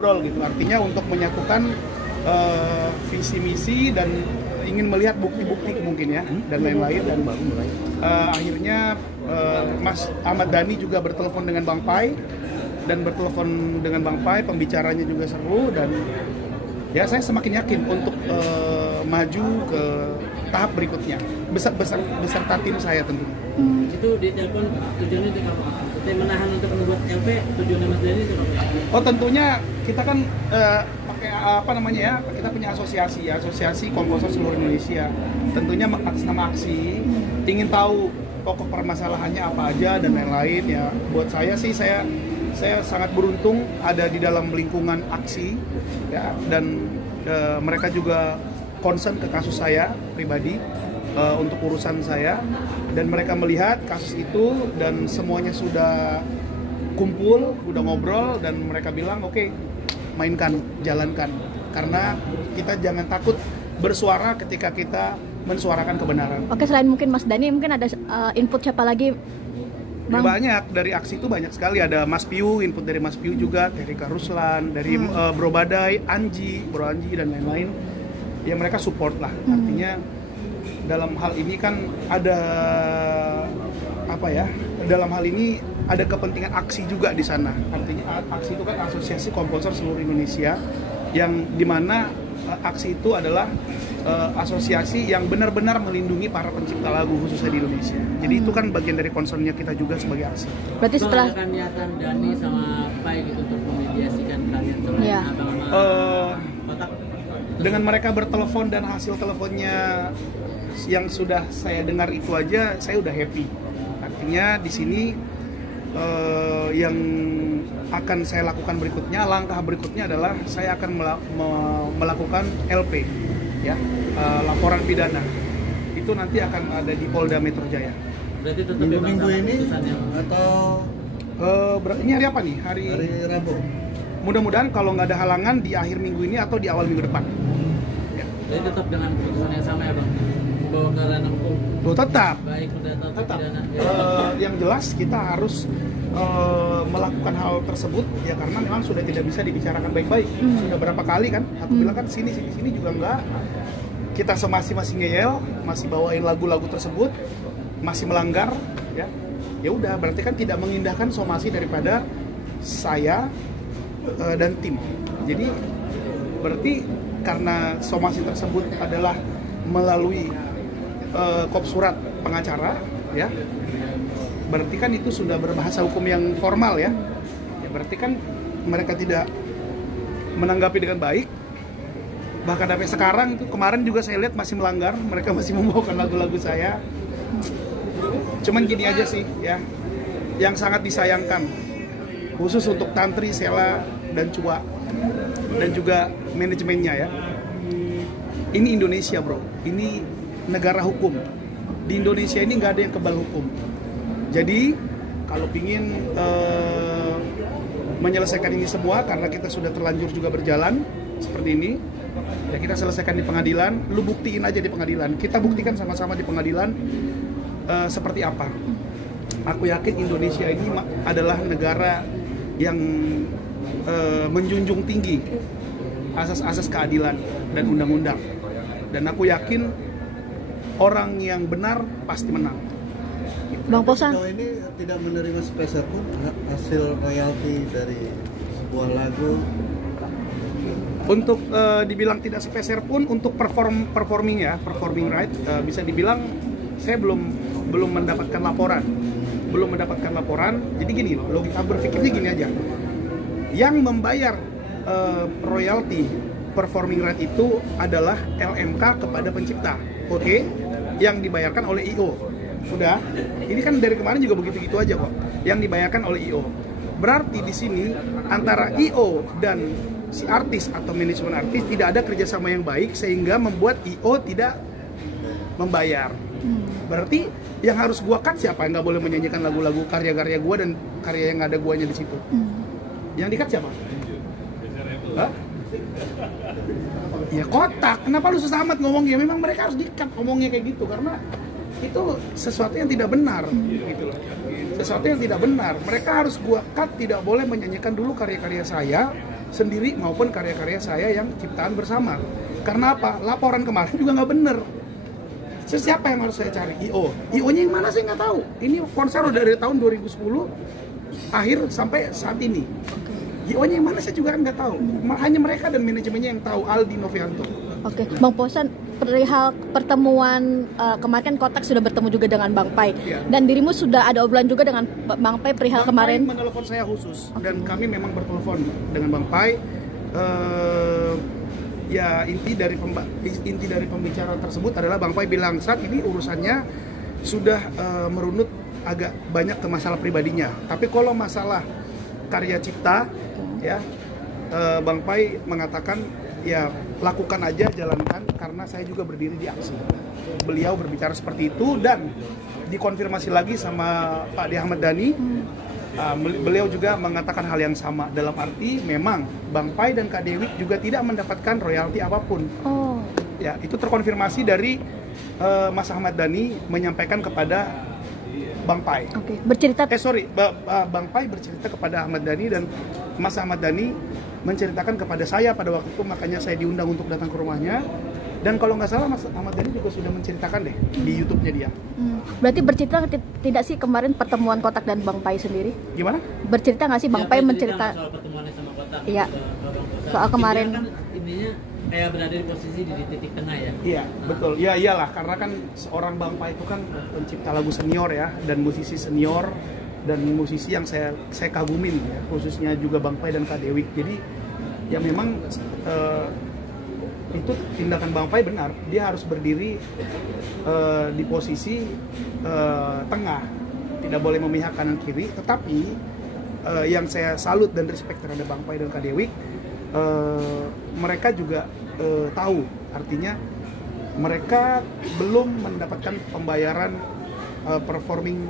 gitu, artinya untuk menyatukan visi misi dan ingin melihat bukti-bukti mungkin ya dan lain-lain. Dan akhirnya Mas Ahmad Dhani juga bertelepon dengan Bang Pai, pembicaranya juga seru, dan ya saya semakin yakin untuk maju ke tahap berikutnya beserta tim saya tentunya. Itu di telepon tujuannya itu apa? Kita menahan untuk membuat LP, tujuannya Mas Dhani itu apa? Oh, tentunya kita kan pakai apa namanya ya, kita punya asosiasi komposer seluruh Indonesia. Tentunya atas nama aksi, ingin tahu pokok permasalahannya apa aja dan lain-lain ya. Buat saya sih, saya sangat beruntung ada di dalam lingkungan aksi ya, dan mereka juga concern ke kasus saya pribadi, untuk urusan saya, dan mereka melihat kasus itu dan semuanya sudah kumpul, udah ngobrol, dan mereka bilang oke, mainkan, jalankan, karena kita jangan takut bersuara ketika kita mensuarakan kebenaran. Oke, selain mungkin Mas Dhani, mungkin ada input siapa lagi, Bang? Banyak, dari aksi itu banyak sekali. Ada Mas Piu, input dari Mas Piu juga, dari Kak Ruslan, dari Bro Badai, Bro Anji, dan lain-lain. Ya mereka support lah, artinya dalam hal ini kan ada apa ya? Dalam hal ini ada kepentingan aksi juga di sana. Artinya aksi itu kan asosiasi komposer seluruh Indonesia, yang dimana aksi itu adalah asosiasi yang benar-benar melindungi para pencipta lagu khususnya di Indonesia. Jadi itu kan bagian dari concernnya kita juga sebagai aksi. Berarti setelah ada niatan Dhani sama Pai gitu untuk memediasikan kalian sama Kotak? Dengan mereka bertelepon dan hasil teleponnya yang sudah saya dengar itu aja, saya udah happy. Artinya di sini yang akan saya lakukan berikutnya, langkah berikutnya adalah saya akan melakukan LP, ya, laporan pidana. Itu nanti akan ada di Polda Metro Jaya. Berarti tetap minggu ini atau ini hari apa nih? Hari Rabu. Mudah-mudahan kalau nggak ada halangan di akhir minggu ini atau di awal minggu depan. Ya. Jadi tetap dengan keputusan yang sama ya Bang? Bawa ke ranah hukum? Tuh, tetap. Baik perdata atau pidana? Yang jelas kita harus melakukan hal tersebut ya, karena memang sudah tidak bisa dibicarakan baik-baik. Sudah berapa kali kan aku bilang kan sini juga enggak. Kita masih ngeyel, masih bawain lagu-lagu tersebut, masih melanggar ya. Ya udah, berarti kan tidak mengindahkan somasi daripada saya dan tim. Jadi berarti karena somasi tersebut adalah melalui kop surat pengacara ya, berarti kan itu sudah berbahasa hukum yang formal ya. Ya berarti kan mereka tidak menanggapi dengan baik. Bahkan sampai sekarang tuh, kemarin juga saya lihat masih melanggar, mereka masih membawakan lagu-lagu saya. Cuman gini aja sih ya, yang sangat disayangkan khusus untuk Tantri, Sela, dan Cua, dan juga manajemennya ya. Ini Indonesia bro, ini negara hukum. Di Indonesia ini nggak ada yang kebal hukum. Jadi kalau pingin menyelesaikan ini semua, karena kita sudah terlanjur juga berjalan seperti ini, ya kita selesaikan di pengadilan. Lu buktiin aja di pengadilan, kita buktikan sama-sama di pengadilan seperti apa. Aku yakin Indonesia ini adalah negara yang menjunjung tinggi asas-asas keadilan dan undang-undang, dan aku yakin orang yang benar pasti menang. Bang Posan ini tidak menerima sepeser pun hasil royalti dari sebuah lagu. Untuk dibilang tidak sepeser pun untuk performing right, bisa dibilang saya belum mendapatkan laporan. Jadi gini, logika berpikirnya gini aja. Yang membayar royalti performing right itu adalah LMK kepada pencipta, oke? Yang dibayarkan oleh IO. Udah, ini kan dari kemarin juga begitu-gitu aja kok. Yang dibayarkan oleh IO. Berarti di sini antara IO dan si artis atau manajemen artis tidak ada kerjasama yang baik sehingga membuat IO tidak membayar. Berarti yang harus gua cut siapa? Yang nggak boleh menyanyikan lagu-lagu karya-karya gua dan karya yang nggak ada guanya di situ. Yang di cut siapa? Hah? Ya Kotak. Kenapa lu susah amat ngomongnya? Memang mereka harus di-cut ngomongnya kayak gitu, karena itu sesuatu yang tidak benar gitu loh. Sesuatu yang tidak benar. Mereka harus gua cut, tidak boleh menyanyikan dulu karya-karya saya sendiri maupun karya-karya saya yang ciptaan bersama. Karena apa? Laporan kemarin juga nggak bener. Siapa yang harus saya cari? IO-nya yang mana saya nggak tahu. Ini konser udah dari tahun 2010 akhir sampai saat ini. IO-nya yang mana saya juga kan nggak tahu. Hanya mereka dan manajemennya yang tahu, Aldi Novianto. Oke, Bang Posan, perihal pertemuan kemarin kan Kotak sudah bertemu juga dengan Bang Pai, dan dirimu sudah ada obrolan juga dengan Bang Pai perihal kemarin. Bang Pai menelepon saya khusus, dan kami memang bertelepon dengan Bang Pai. Ya inti dari pembicaraan tersebut adalah Bang Pai bilang saat ini urusannya sudah merunut agak banyak ke masalah pribadinya. Tapi kalau masalah karya cipta, ya Bang Pai mengatakan ya lakukan aja, jalankan, karena saya juga berdiri di aksi. Beliau berbicara seperti itu dan dikonfirmasi lagi sama Pak D. Ahmad Dhani. Beliau juga mengatakan hal yang sama, dalam arti memang Bang Pai dan Kak Dewi juga tidak mendapatkan royalti apapun. Ya, itu terkonfirmasi dari Mas Ahmad Dhani menyampaikan kepada Bang Pai. Bang Pai bercerita kepada Ahmad Dhani dan Mas Ahmad Dhani menceritakan kepada saya pada waktu itu, makanya saya diundang untuk datang ke rumahnya. Dan kalau nggak salah Mas Ahmad Dhani juga sudah menceritakan deh di YouTube-nya dia. Berarti bercerita tidak sih kemarin pertemuan Kotak dan Bang Pai sendiri? Gimana? Bercerita nggak sih Bang Pai menceritakan soal pertemuannya sama Kotak? Iya. Soal kemarin. Kan intinya kayak berada di posisi di titik tengah ya. Iya, betul. Ya iyalah, karena kan seorang Bang Pai itu kan pencipta lagu senior ya, dan musisi senior, dan musisi yang saya kagumin ya, khususnya juga Bang Pai dan Kak Dewi. Jadi ya memang itu tindakan Bang Pai benar, dia harus berdiri di posisi tengah, tidak boleh memihak kanan kiri. Tetapi yang saya salut dan respect terhadap Bang Pai dan Kak Dewi, mereka juga tahu, artinya mereka belum mendapatkan pembayaran performing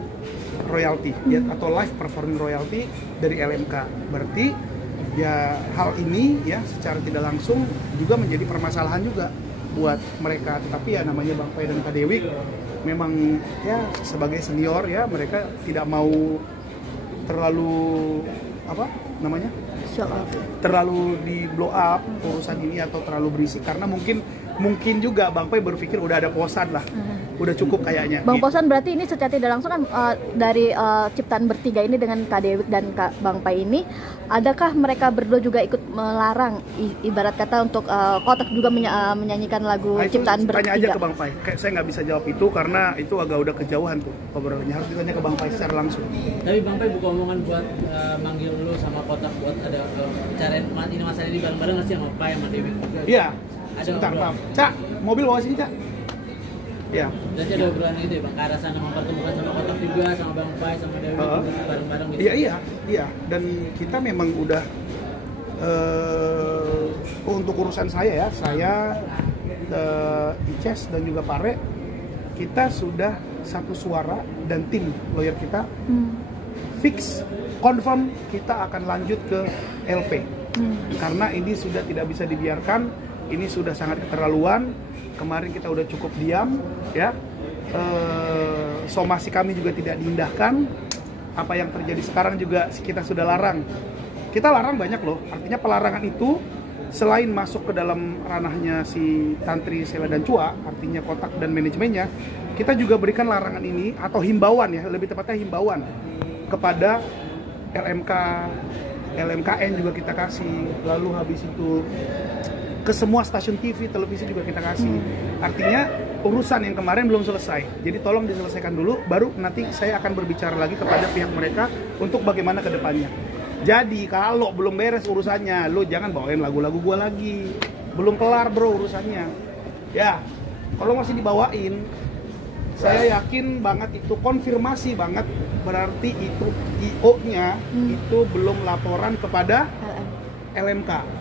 royalty atau live performing royalty dari LMK. Berarti ya hal ini ya secara tidak langsung juga menjadi permasalahan juga buat mereka. Tetapi ya namanya Bang Pai dan Kak Dewi memang ya sebagai senior ya, mereka tidak mau terlalu terlalu di blow up urusan ini atau terlalu berisik, karena mungkin juga Bang Pai berpikir udah ada posan lah, udah cukup kayaknya. Bang Posan, berarti ini secara tidak langsung kan dari ciptaan bertiga ini dengan Kak Dewi dan Bang Pai ini, adakah mereka berdua juga ikut melarang, ibarat kata untuk Kotak juga menyanyikan lagu ciptaan bertiga? Tanya aja ke Bang Pai, saya nggak bisa jawab itu karena itu agak udah kejauhan tuh obrolannya, harus ditanya ke Bang Pai secara langsung. Tapi Bang Pai buka omongan buat manggil lu sama Kotak buat ada bicarain ini masalah ini bareng-bareng nggak sih sama Pai sama Dewi? Iya. Sebentar, maaf. Cak, mobil bawa sini, Cak. Iya. Jadi ada obrolan itu ya, Bang, ke arah sana mempertemukan sama Kotak juga, sama Bang Pai, sama Dewi bareng-bareng gitu. Iya. Dan kita memang udah untuk urusan saya ya, Ices dan juga Pare, kita sudah satu suara dan tim lawyer kita fix, confirm kita akan lanjut ke LP. Karena ini sudah tidak bisa dibiarkan. Ini sudah sangat keterlaluan. Kemarin kita udah cukup diam, ya. Somasi kami juga tidak diindahkan. Apa yang terjadi sekarang juga kita sudah larang. Kita larang banyak loh. Artinya pelarangan itu selain masuk ke dalam ranahnya si Tantri, Sela dan Cua, artinya Kotak dan manajemennya, kita juga berikan larangan ini atau himbauan ya, lebih tepatnya himbauan kepada LMK, LMKN juga kita kasih. Lalu habis itu ke semua stasiun TV, televisi juga kita kasih. Artinya urusan yang kemarin belum selesai. Jadi tolong diselesaikan dulu, baru nanti saya akan berbicara lagi kepada pihak mereka untuk bagaimana ke depannya. Jadi kalau belum beres urusannya, lo jangan bawain lagu-lagu gua lagi. Belum kelar bro urusannya. Ya, kalau masih dibawain, saya yakin banget itu konfirmasi banget, berarti itu IO-nya itu belum laporan kepada LMK.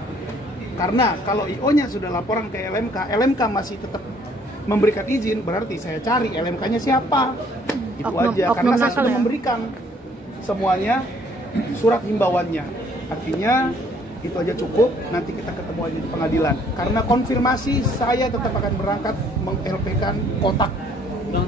Karena kalau IO-nya sudah laporan ke LMK, LMK masih tetap memberikan izin, berarti saya cari LMK-nya siapa. Itu aja, karena saya sudah memberikan semuanya surat himbauannya. Artinya itu aja cukup, nanti kita ketemu aja di pengadilan. Karena konfirmasi saya tetap akan berangkat meng-LP-kan Kotak. Bang,